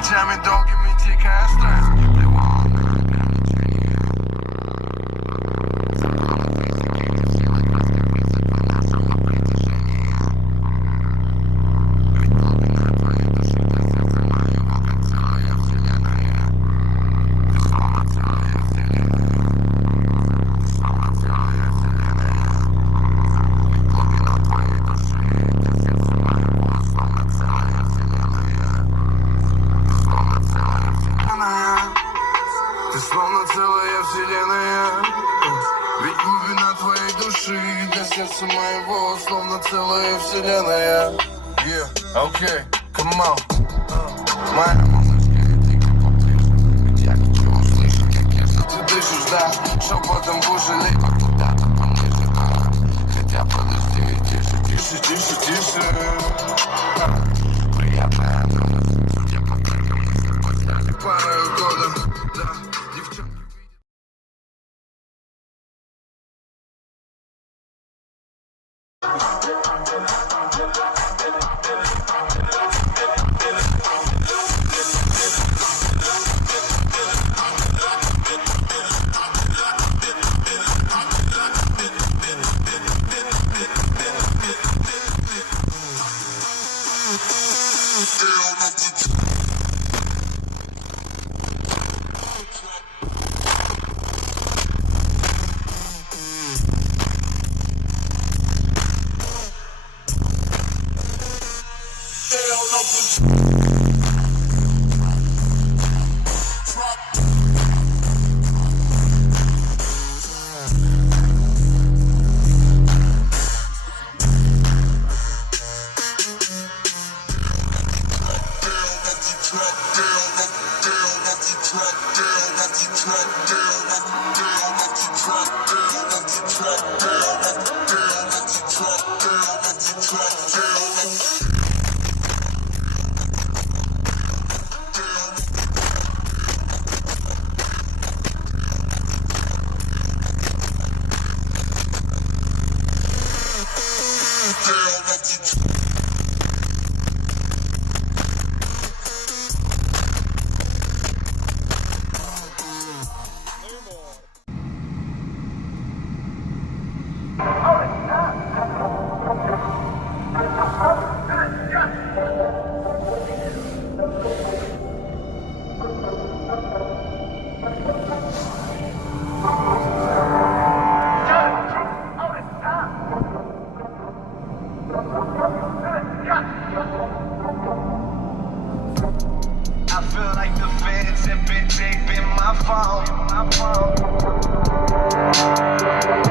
Ночами долгими дикая страсть. Ты словно целая вселенная. Ведь глубина твоей души для сердца моего словно целая вселенная. Yeah, okay, come on. Моя музыка, и ты по-прежнему. Я хочу услышать, как ты дышишь, да. Шепотом в уши лей. Куда-то пониже, хотя подожди, тише, тише, тише, тише. Приятная доля. Я по-прежнему пару годов, да, девчонки. I feel like the feds have been taping my phone.